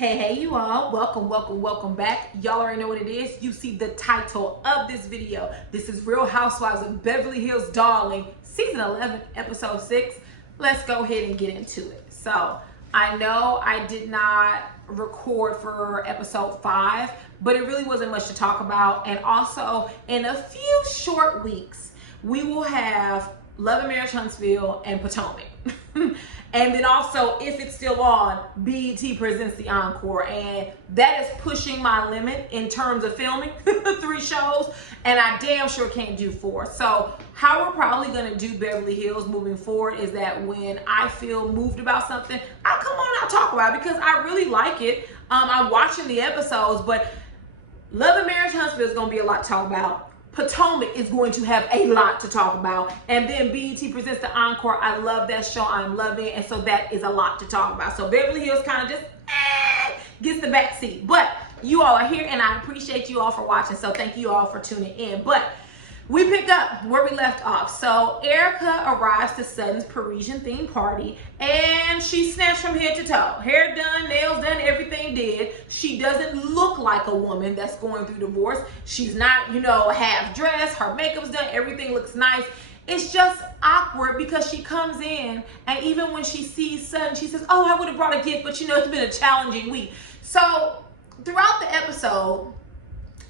Hey you all, welcome back. Y'all already know what it is. You see the title of this video. This is Real Housewives of Beverly Hills Darling, season 11, episode 6. Let's go ahead and get into it. So I know I did not record for episode 5, but it really wasn't much to talk about. And also in a few short weeks, we will have Love and Marriage Huntsville and Potomac. And then also, if it's still on, BET presents the encore, and that is pushing my limit in terms of filming 3 shows, and I damn sure can't do 4. So how we're probably going to do Beverly Hills moving forward is that when I feel moved about something, I'll come on and I'll talk about it because I really like it. I'm watching the episodes, but Love and Marriage Huntsville is going to be a lot to talk about. Potomac is going to have a lot to talk about, and then BET presents the encore. I love that show. I'm loving it, and so that is a lot to talk about. So Beverly Hills kind of just gets the back seat, but you all are here, and I appreciate you all for watching. So thank you all for tuning in. But we pick up where we left off. So Erika arrives to Sutton's Parisian themed party, and she's snatched from head to toe. Hair done, nails done, everything did. She doesn't look like a woman that's going through divorce. She's not, half dressed. Her makeup's done. Everything looks nice. It's just awkward because she comes in, and even when she sees Sutton, she says, oh, I would have brought a gift, but it's been a challenging week. So throughout the episode,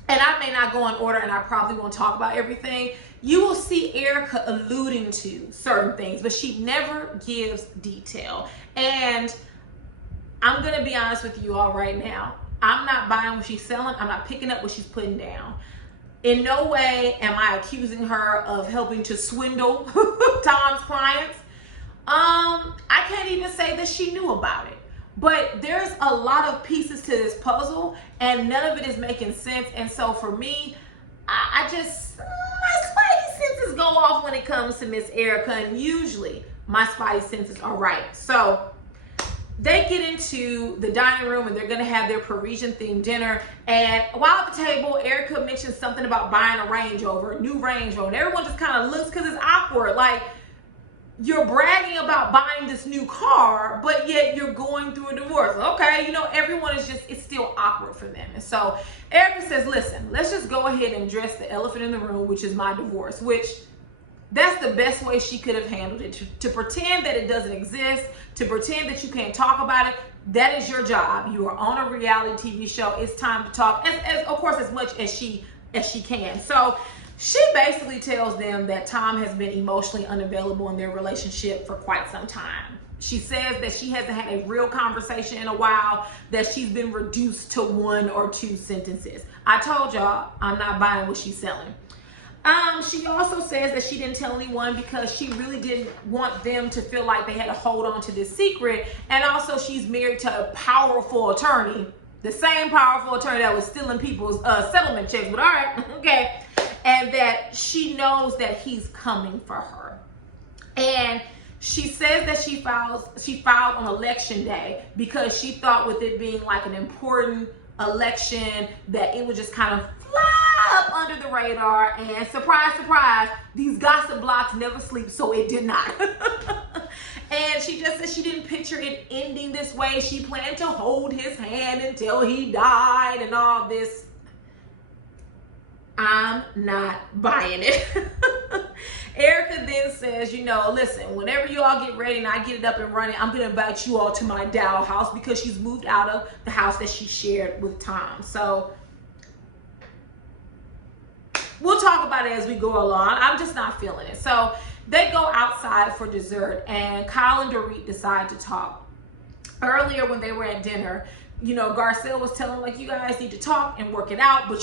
and I may not go in order, and I probably won't talk about everything, you will see Erika alluding to certain things, but she never gives detail. And I'm going to be honest with you all right now. I'm not buying what she's selling. I'm not picking up what she's putting down. In no way am I accusing her of helping to swindle Tom's clients. I can't even say that she knew about it. But there's a lot of pieces to this puzzle, and none of it is making sense. And so for me, my spidey senses go off when it comes to Miss Erika, and usually my spidey senses are right. So they get into the dining room, and they're going to have their Parisian themed dinner. And while at the table, Erika mentions something about buying a Range Rover, a new Range Rover. And everyone just kind of looks because it's awkward. Like, you're bragging about buying this new car, but yet you're going through a divorce. Okay, everyone is it's still awkward for them. And so Erika says, listen, let's just go ahead and address the elephant in the room, which is my divorce, which that's the best way she could have handled it. To pretend that it doesn't exist, to pretend that you can't talk about it, that is your job. You are on a reality TV show. It's time to talk, as of course, as much as she can. So she basically tells them that Tom has been emotionally unavailable in their relationship for quite some time. She says that she hasn't had a real conversation in a while, that she's been reduced to 1 or 2 sentences. I told y'all, I'm not buying what she's selling. She also says that she didn't tell anyone because she really didn't want them to feel like they had to hold on to this secret. And also she's married to a powerful attorney, the same powerful attorney that was stealing people's settlement checks. But all right, okay. And that she knows that he's coming for her. And she says that she filed on election day because she thought with it being like an important election that it would just kind of fly up under the radar. And surprise, surprise, these gossip blocks never sleep, so it did not. And she just said she didn't picture it ending this way. She planned to hold his hand until he died and all this. I'm not buying it. Erika then says, listen, whenever you all get ready and I get it up and running, I'm going to invite you all to my doll house because she's moved out of the house that she shared with Tom. So we'll talk about it as we go along. I'm just not feeling it. So they go outside for dessert, and Kyle and Dorit decide to talk. Earlier when they were at dinner, Garcelle was telling you guys need to talk and work it out, but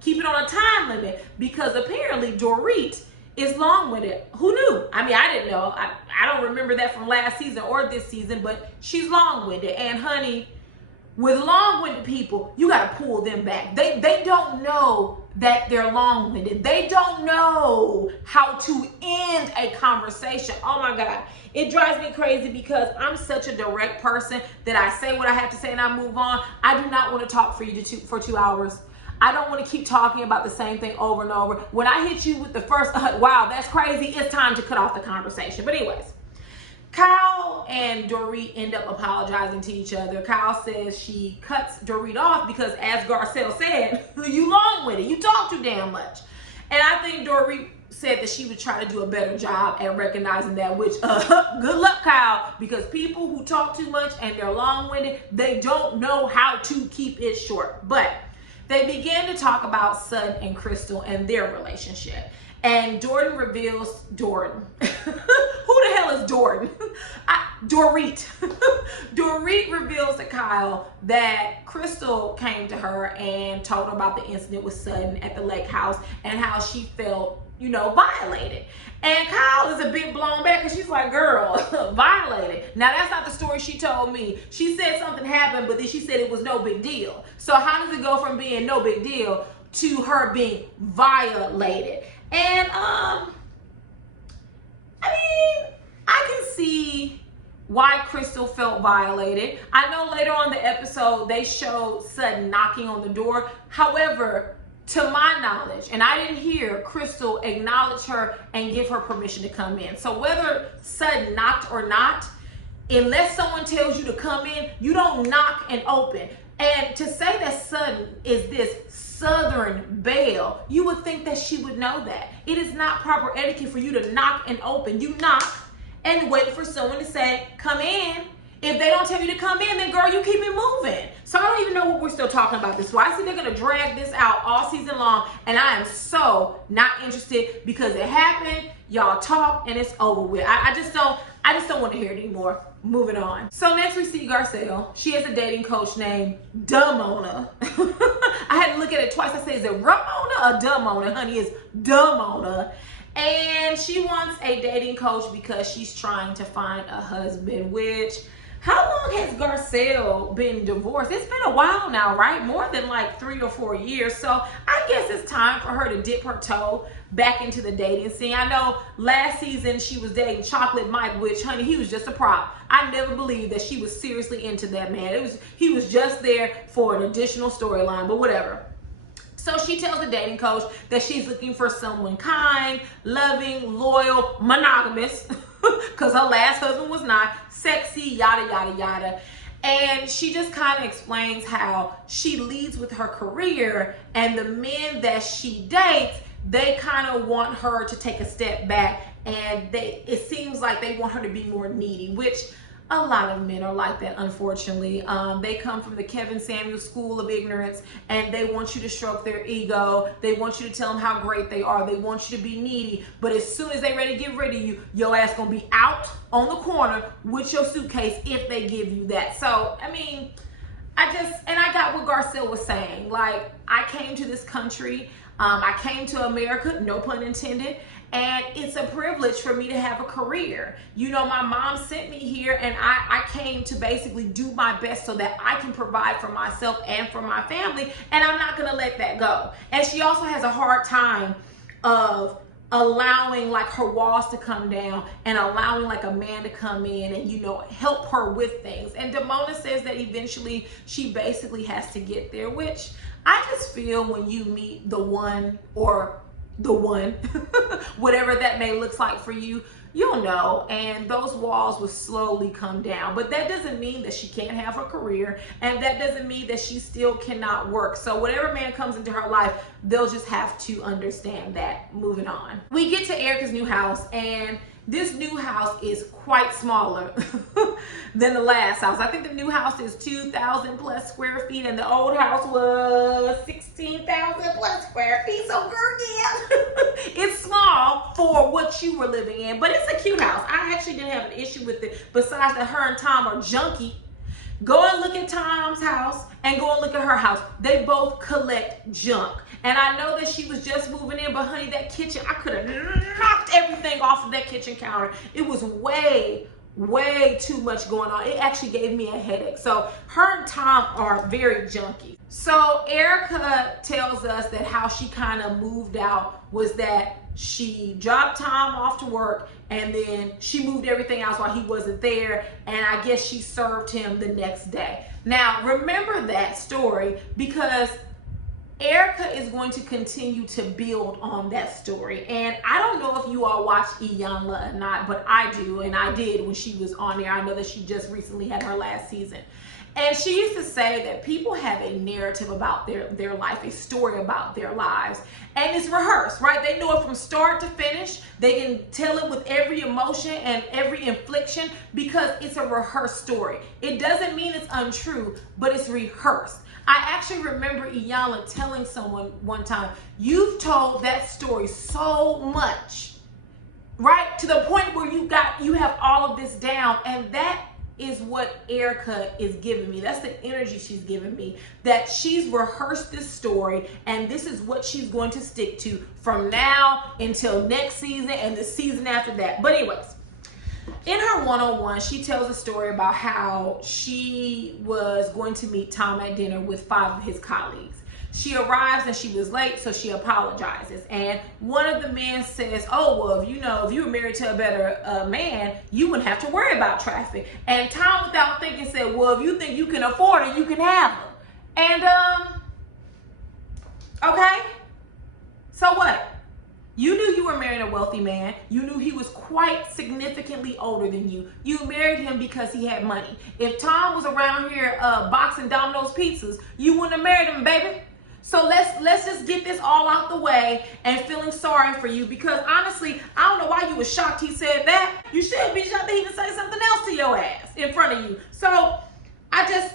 keep it on a time limit because apparently Dorit is long-winded. Who knew? I mean, I didn't know. I don't remember that from last season or this season, but she's long-winded. And honey, with long-winded people, you got to pull them back. They don't know that they're long-winded. They don't know how to end a conversation. Oh my God. It drives me crazy because I'm such a direct person that I say what I have to say and I move on. I do not want to talk for 2 hours. I don't want to keep talking about the same thing over and over. When I hit you with the first, wow, that's crazy, it's time to cut off the conversation. But anyways, Kyle and Dorit end up apologizing to each other. Kyle says she cuts Dorit off because, as Garcelle said, you long with it. You talk too damn much. And I think Dorit said that she would try to do a better job at recognizing that, which, good luck, Kyle, because people who talk too much and they're long-winded, they don't know how to keep it short. But they began to talk about Sutton and Crystal and their relationship. And Jordan reveals, Jordan, who the hell is Jordan? Dorit. Dorit reveals to Kyle that Crystal came to her and told her about the incident with Sutton at the lake house and how she felt, you know, violated. And Kyle is a bit blown back because she's like, girl, violated. Now, that's not the story she told me. She said something happened, but then she said it was no big deal. So how does it go from being no big deal to her being violated? And, I mean, I can see why Crystal felt violated. I know later on in the episode, they showed Sutton knocking on the door. However, to my knowledge, and I didn't hear Crystal acknowledge her and give her permission to come in. So whether Sutton knocked or not, unless someone tells you to come in, you don't knock and open. And to say that Sutton is this Southern belle, you would think that she would know that. It is not proper etiquette for you to knock and open. You knock and wait for someone to say, come in. If they don't tell you to come in, then girl, you keep it moving. So I don't even know what we're still talking about this. So I see they're gonna drag this out all season long, and I am so not interested because it happened. Y'all talk and it's over with. I just don't want to hear it anymore. Moving on. So next we see Garcelle. She has a dating coach named Dumona. I had to look at it twice. I said, is it Ramona or Dumona? Honey, it's Dumona. And she wants a dating coach because she's trying to find a husband, which, how long has Garcelle been divorced? It's been a while now, right? More than like 3 or 4 years. So I guess it's time for her to dip her toe back into the dating scene. I know last season she was dating Chocolate Mike, which, honey, he was just a prop. I never believed that she was seriously into that man. He was just there for an additional storyline, but whatever. So she tells the dating coach that she's looking for someone kind, loving, loyal, monogamous, because her last husband was not, sexy, yada, yada, yada. And she just kind of explains how she leads with her career, and the men that she dates, they kind of want her to take a step back, and it seems like they want her to be more needy, which a lot of men are like that, unfortunately. They come from the Kevin Samuels school of ignorance, and they want you to stroke their ego. They want you to tell them how great they are. They want you to be needy. But as soon as they ready to get rid of you, your ass gonna be out on the corner with your suitcase if they give you that. So, I mean, I got what Garcelle was saying. Like, I came to this country, I came to America, no pun intended, and it's a privilege for me to have a career. You know, my mom sent me here, and I came to basically do my best so that I can provide for myself and for my family, and I'm not gonna let that go. And she also has a hard time of allowing like her walls to come down and allowing like a man to come in and, you know, help her with things. And Damona says that eventually she basically has to get there, which I just feel when you meet the one, or the one, whatever that may look like for you, you'll know, and those walls will slowly come down. But that doesn't mean that she can't have her career, and that doesn't mean that she still cannot work. So whatever man comes into her life, they'll just have to understand that. Moving on. We get to Erika's new house, and this new house is quite smaller than the last house. I think the new house is 2,000 plus square feet, and the old house was 16,000 plus square feet. So girl, yeah, it's small for what you were living in, but it's a cute house. I actually didn't have an issue with it, besides that her and Tom are junky. Go and look at Tom's house and go and look at her house. They both collect junk. And I know that she was just moving in, but honey, that kitchen, I could have knocked everything off of that kitchen counter. It was way too much going on. It actually gave me a headache. So her and Tom are very junky. So Erika tells us that how she kind of moved out was that she dropped Tom off to work, and then she moved everything else while he wasn't there, and I guess she served him the next day. Now, remember that story, because Erika is going to continue to build on that story. And I don't know if you all watch Iyanla or not, but I do, and I did when she was on there. I know that she just recently had her last season. And she used to say that people have a narrative about their life, a story about their lives, and it's rehearsed, right? They know it from start to finish. They can tell it with every emotion and every infliction because it's a rehearsed story. It doesn't mean it's untrue, but it's rehearsed. I actually remember Iyanla telling someone one time, you've told that story so much, right? To the point where you have all of this down, and that is what Erika is giving me. That's the energy she's giving me, that she's rehearsed this story and this is what she's going to stick to from now until next season and the season after that. But anyways, in her one-on-one, she tells a story about how she was going to meet Tom at dinner with 5 of his colleagues. She arrives and she was late, so she apologizes. And one of the men says, oh, well, if you were married to a better man, you wouldn't have to worry about traffic. And Tom, without thinking, said, well, if you think you can afford it, you can have her. And, okay, so what? You knew you were marrying a wealthy man. You knew he was quite significantly older than you. You married him because he had money. If Tom was around here boxing Domino's pizzas, you wouldn't have married him, baby. So let's just get this all out the way, and feeling sorry for you, because honestly, I don't know why you were shocked he said that. You should be shocked that he didn't say something else to your ass in front of you. So I just,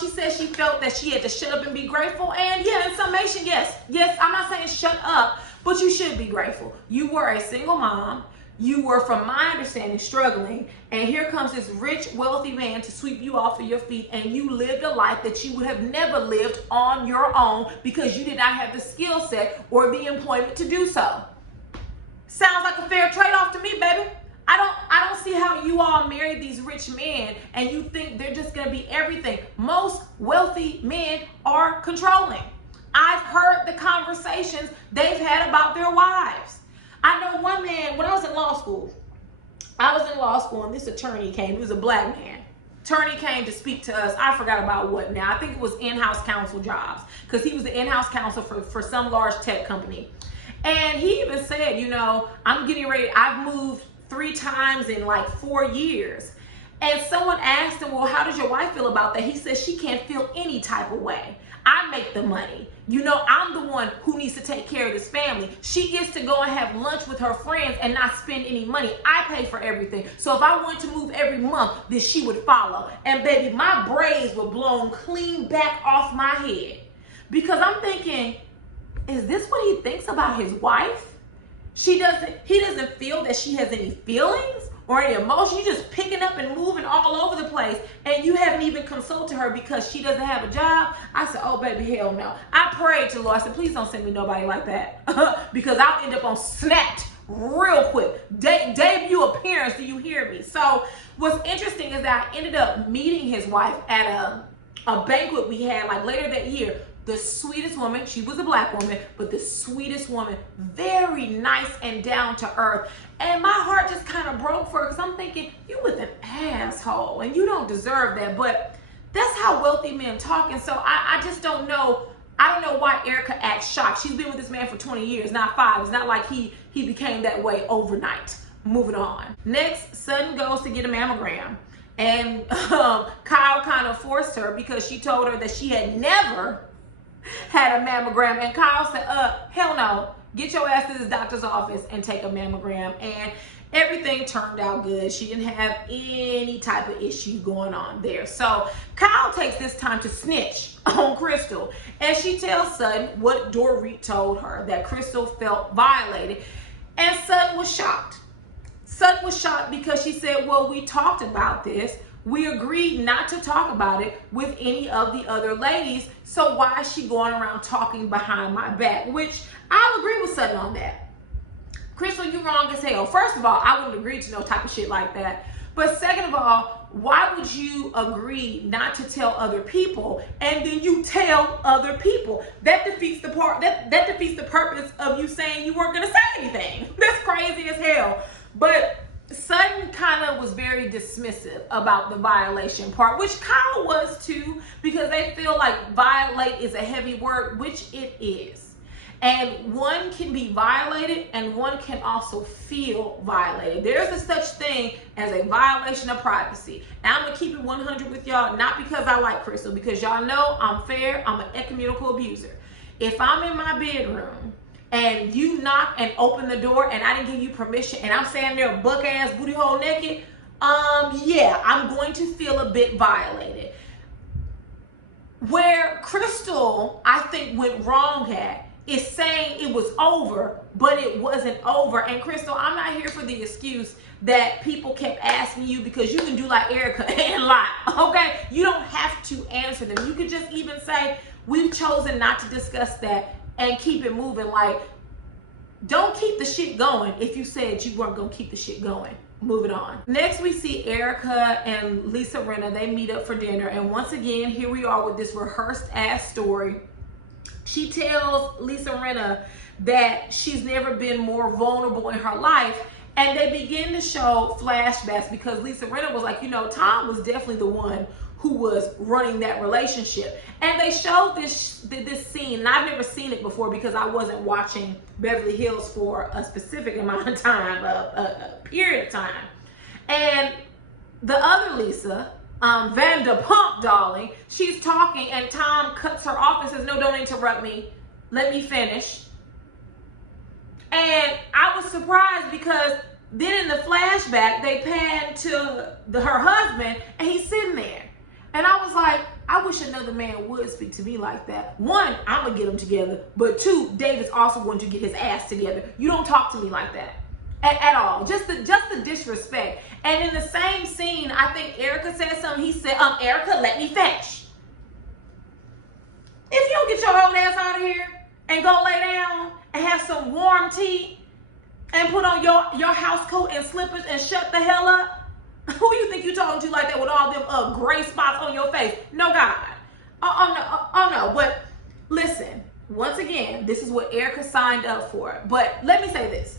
she said she felt that she had to shut up and be grateful. And yeah, in summation, yes, I'm not saying shut up, but you should be grateful. You were a single mom. You were, from my understanding, struggling, and here comes this rich, wealthy man to sweep you off of your feet, and you lived a life that you would have never lived on your own because you did not have the skill set or the employment to do so. Sounds like a fair trade-off to me, baby. I don't see how you all married these rich men and you think they're just going to be everything. Most wealthy men are controlling. I've heard the conversations they've had about their wives. I know one man, when I was in law school, and this attorney came. He was a black man. Attorney came to speak to us. I forgot about what now. I think it was in-house counsel jobs, because he was the in-house counsel for some large tech company. And he even said, I'm getting ready. I've moved 3 times in like 4 years. And someone asked him, well, how does your wife feel about that? He said she can't feel any type of way. I make the money. I'm the one who needs to take care of this family. She gets to go and have lunch with her friends and not spend any money. I pay for everything. So if I wanted to move every month, then she would follow. And baby, my braids were blown clean back off my head. Because I'm thinking, is this what he thinks about his wife? He doesn't feel that she has any feelings or any emotion. You're just picking up and moving all over the place, and you haven't even consulted her because she doesn't have a job. I said, oh baby, hell no. I prayed to the Lord. I said, please don't send me nobody like that because I'll end up on Snapped real quick. Debut appearance, do you hear me? So what's interesting is that I ended up meeting his wife at a banquet we had like later that year. The sweetest woman, she was a black woman, but the sweetest woman, very nice and down to earth. And my heart just kind of broke for her, because I'm thinking, you was an asshole and you don't deserve that. But that's how wealthy men talk. And so I just don't know. I don't know why Erika acts shocked. She's been with this man for 20 years, not 5. It's not like he became that way overnight. Moving on. Next, Sutton goes to get a mammogram. And Kyle kind of forced her because she told her that she had never had a mammogram, and Kyle said, hell no, get your ass to this doctor's office and take a mammogram. And everything turned out good. She didn't have any type of issue going on there. So Kyle takes this time to snitch on Crystal, and she tells Sutton what Dorit told her, that Crystal felt violated. And Sutton was shocked. Sutton was shocked because she said, well, we talked about this. We agreed not to talk about it with any of the other ladies, so why is she going around talking behind my back? Which I'll agree with Sutton on that. Crystal, you wrong as hell. First of all, I wouldn't agree to no type of shit like that. But second of all, why would you agree not to tell other people and then you tell other people? That defeats the that defeats the purpose of you saying you weren't gonna say anything. That's crazy as hell. But Sutton kind of was very dismissive about the violation part, which Kyle was too, because they feel like violate is a heavy word, which it is. And one can be violated and one can also feel violated. There's a such thing as a violation of privacy. Now I'm gonna keep it 100 with y'all, not because I like Crystal, because y'all know I'm fair, I'm an ecumenical abuser. If I'm in my bedroom and you knock and open the door and I didn't give you permission and I'm standing there buck ass booty hole naked, yeah, I'm going to feel a bit violated. Where Crystal, I think, went wrong at is saying it was over, but it wasn't over. And Crystal, I'm not here for the excuse that people kept asking you, because you can do like Erika and lie, okay? You don't have to answer them. You could just even say, we've chosen not to discuss that, and keep it moving. Like, don't keep the shit going if you said you weren't gonna keep the shit going. Moving on. Next, we see Erika and Lisa Rinna. They meet up for dinner, and once again, here we are with this rehearsed ass story. She tells Lisa Rinna that she's never been more vulnerable in her life, and they begin to show flashbacks, because Lisa Rinna was like, you know, Tom was definitely the one who was running that relationship. And they showed this scene, and I've never seen it before because I wasn't watching Beverly Hills for a specific amount of time, a period of time. And the other Lisa, Vanderpump, darling, she's talking and Tom cuts her off and says, no, don't interrupt me. Let me finish. And I was surprised because then in the flashback, they pan to her husband and he's sitting there. And I was like, I wish another man would speak to me like that. One, I'm gonna get them together. But two, David's also going to get his ass together. You don't talk to me like that at all. Just the disrespect. And in the same scene, I think Erika said something. He said, Erika, let me finish. If you don't get your old ass out of here and go lay down and have some warm tea and put on your house coat and slippers and shut the hell up, who you think you talking to like that with all them gray spots on your face? No, God. Oh no. But listen, once again, this is what Erika signed up for. But let me say this.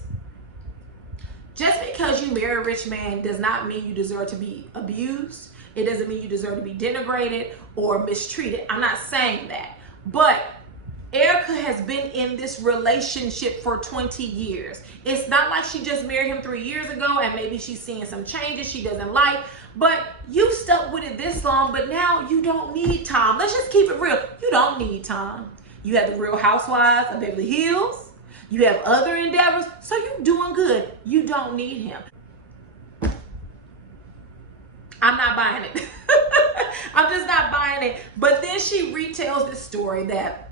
Just because you marry a rich man does not mean you deserve to be abused. It doesn't mean you deserve to be denigrated or mistreated. I'm not saying that. But Erika has been in this relationship for 20 years. It's not like she just married him 3 years ago and maybe she's seeing some changes she doesn't like. But you stuck with it this long, but now you don't need Tom. Let's just keep it real. You don't need Tom. You have the Real Housewives of Beverly Hills. You have other endeavors, so you're doing good. You don't need him. I'm not buying it. I'm just not buying it. But then she retells this story that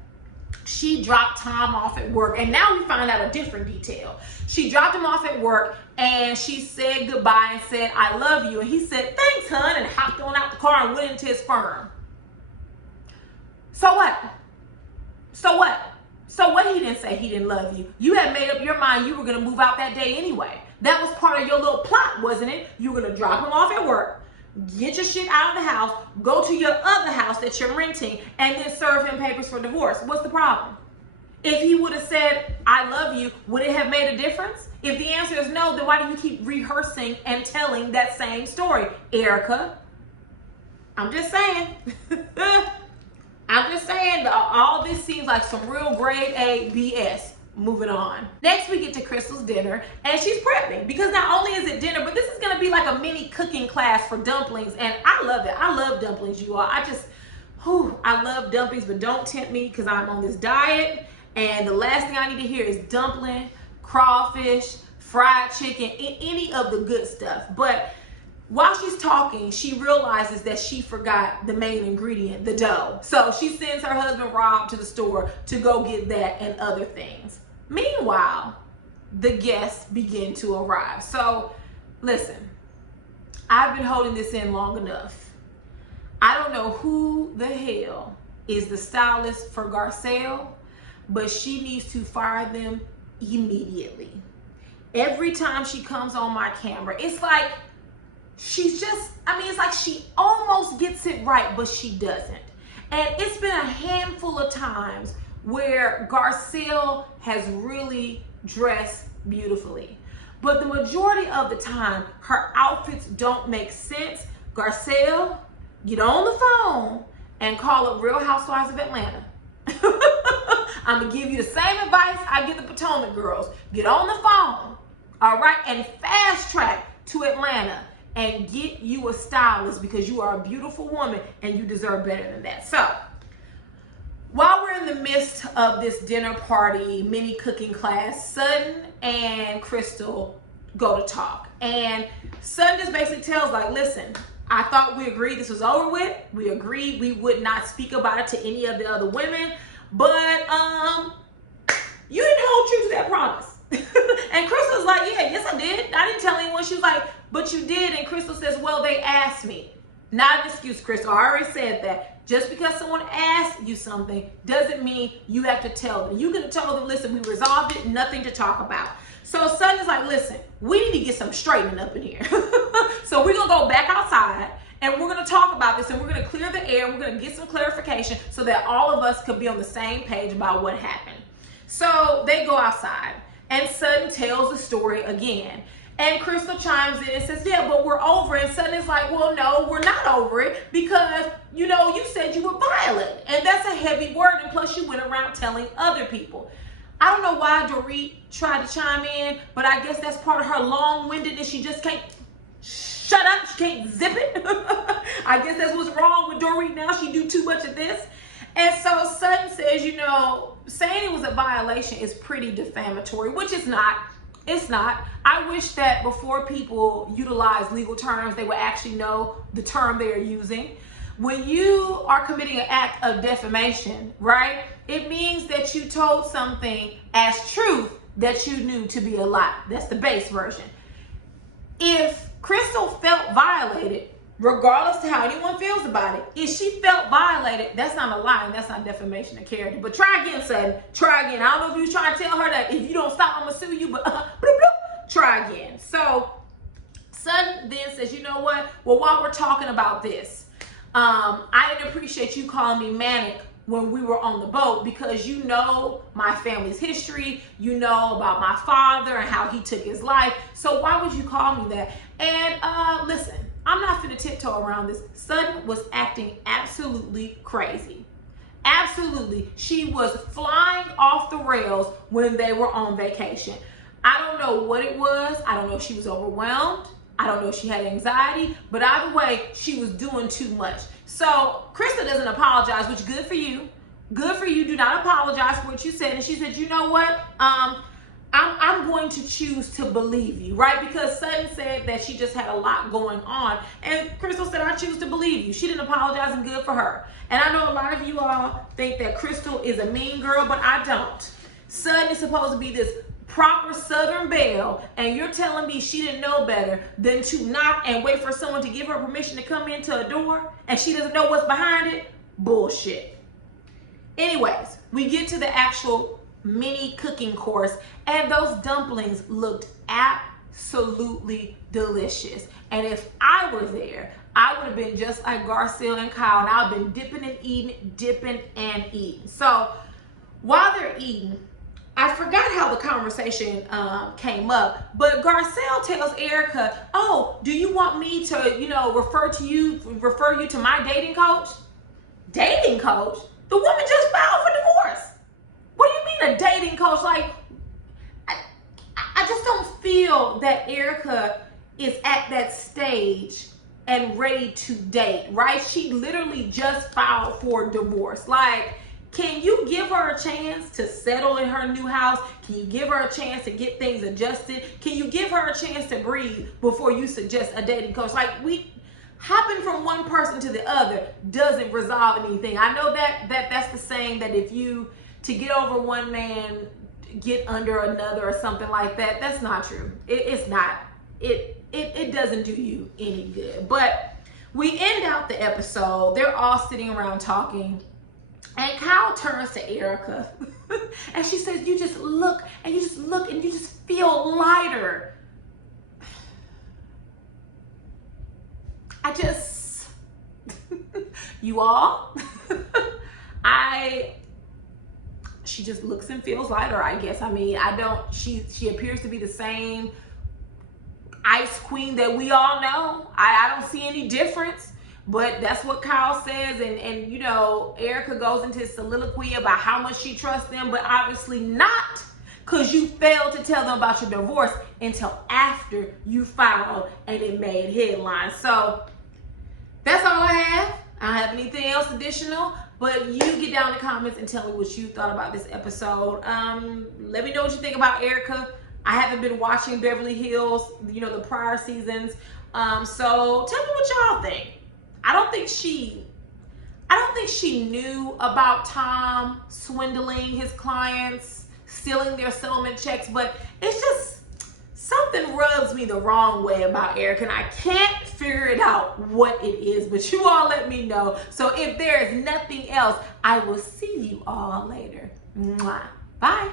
she dropped Tom off at work, and now we find out a different detail. She dropped him off at work, and she said goodbye and said, I love you. And he said, thanks, hun, and hopped on out the car and went into his firm. So what? So what? So what? He didn't say he didn't love you. You had made up your mind you were going to move out that day anyway. That was part of your little plot, wasn't it? You were going to drop him off at work, get your shit out of the house, go to your other house that you're renting, and then serve him papers for divorce. What's the problem? If he would have said, I love you, would it have made a difference? If the answer is no, then why do you keep rehearsing and telling that same story, Erika? I'm just saying. I'm just saying, all this seems like some real grade A BS. Moving on. Next, we get to Crystal's dinner, and she's prepping because not only is it dinner, but this is going to be like a mini cooking class for dumplings, and I love it. I love dumplings, you all. I love dumplings, but don't tempt me because I'm on this diet, and the last thing I need to hear is dumpling, crawfish, fried chicken, any of the good stuff. But while she's talking, she realizes that she forgot the main ingredient, the dough. So she sends her husband Rob to the store to go get that and other things. Meanwhile, the guests begin to arrive. So listen, I've been holding this in long enough. I don't know who the hell is the stylist for Garcelle, but she needs to fire them immediately. Every time she comes on my camera, it's like it's like she almost gets it right, but she doesn't. And it's been a handful of times where Garcelle has really dressed beautifully. but the majority of the time, her outfits don't make sense. Garcelle, get on the phone and call up Real Housewives of Atlanta. I'm going to give you the same advice I give the Potomac girls. Get on the phone, all right, and fast track to Atlanta and get you a stylist, because you are a beautiful woman and you deserve better than that. So, while we're in the midst of this dinner party, mini cooking class, Sutton and Crystal go to talk. And Sutton just basically tells, like, listen, I thought we agreed this was over with. We agreed we would not speak about it to any of the other women. But you didn't hold true to that promise. And Crystal's like, yeah, yes I did. I didn't tell anyone. She was like, but you did. And Crystal says, well, they asked me. Not an excuse, Crystal. I already said that. Just because someone asks you something doesn't mean you have to tell them. You could have told them, listen, we resolved it, nothing to talk about. So Sutton is like, listen, we need to get some straightening up in here. So we're going to go back outside and we're going to talk about this, and we're going to clear the air. We're going to get some clarification so that all of us could be on the same page about what happened. So they go outside and Sutton tells the story again. And Crystal chimes in and says, yeah, but we're over it. And Sutton is like, well, no, we're not over it, because, you know, you said you were violent. And that's a heavy word. And plus you went around telling other people. I don't know why Dorit tried to chime in, but I guess that's part of her long-windedness. She just can't shut up. She can't zip it. I guess that's what's wrong with Dorit now. She do too much of this. And so Sutton says, you know, saying it was a violation is pretty defamatory, which it's not. It's not. I wish that before people utilize legal terms, they would actually know the term they are using. When you are committing an act of defamation, right, it means that you told something as truth that you knew to be a lie. That's the base version. If Crystal felt violated, regardless to how anyone feels about it, if she felt violated, that's not a lie and that's not defamation of character. But try again, Sutton. Try again. I don't know if you was trying to tell her that if you don't stop, I'm going to sue you, but bloop, bloop. Try again. So Sutton then says, you know what? Well, while we're talking about this, I didn't appreciate you calling me manic when we were on the boat, because you know my family's history, you know about my father and how he took his life. So why would you call me that? And listen, I'm not finna tiptoe around this. Sutton was acting absolutely crazy. Absolutely. She was flying off the rails when they were on vacation. I don't know what it was. I don't know if she was overwhelmed. I don't know if she had anxiety, but either way, she was doing too much. So Krista doesn't apologize, which good for you. Good for you. Do not apologize for what you said. And she said, you know what? I'm going to choose to believe you, right? Because Sutton said that she just had a lot going on. And Crystal said, I choose to believe you. She didn't apologize, and good for her. And I know a lot of you all think that Crystal is a mean girl, but I don't. Sutton is supposed to be this proper Southern belle, and you're telling me she didn't know better than to knock and wait for someone to give her permission to come into a door, and she doesn't know what's behind it? Bullshit. Anyways, we get to the actual mini cooking course, and those dumplings looked absolutely delicious. And if I were there, I would have been just like Garcelle and Kyle, and I've been dipping and eating. So while they're eating, I forgot how the conversation came up, but Garcelle tells Erika, oh, do you want me to, you know, refer you to my dating coach? Dating coach? The woman just filed for divorce. What do you mean a dating coach? Like, I just don't feel that Erika is at that stage and ready to date, right? She literally just filed for divorce. Like, can you give her a chance to settle in her new house? Can you give her a chance to get things adjusted? Can you give her a chance to breathe before you suggest a dating coach? Like, hopping from one person to the other doesn't resolve anything. I know that's the saying that if you, to get over one man, get under another or something like that. That's not true. It's not. It doesn't do you any good. But we end out the episode. They're all sitting around talking. And Kyle turns to Erika and she says, you just look and you just look and you just feel lighter. You all, she just looks and feels lighter, I guess. I mean, she appears to be the same ice queen that we all know. I don't see any difference. But that's what Kyle says, and you know, Erika goes into soliloquy about how much she trusts them, but obviously not, because you failed to tell them about your divorce until after you filed and it made headlines. So that's all I have. I don't have anything else additional, but you get down in the comments and tell me what you thought about this episode. Let me know what you think about Erika. I haven't been watching Beverly Hills, you know, the prior seasons. So tell me what y'all think. I don't think she knew about Tom swindling his clients, stealing their settlement checks, but it's just something rubs me the wrong way about Erika, and I can't figure it out what it is, but you all let me know. So if there is nothing else, I will see you all later. Mwah. Bye.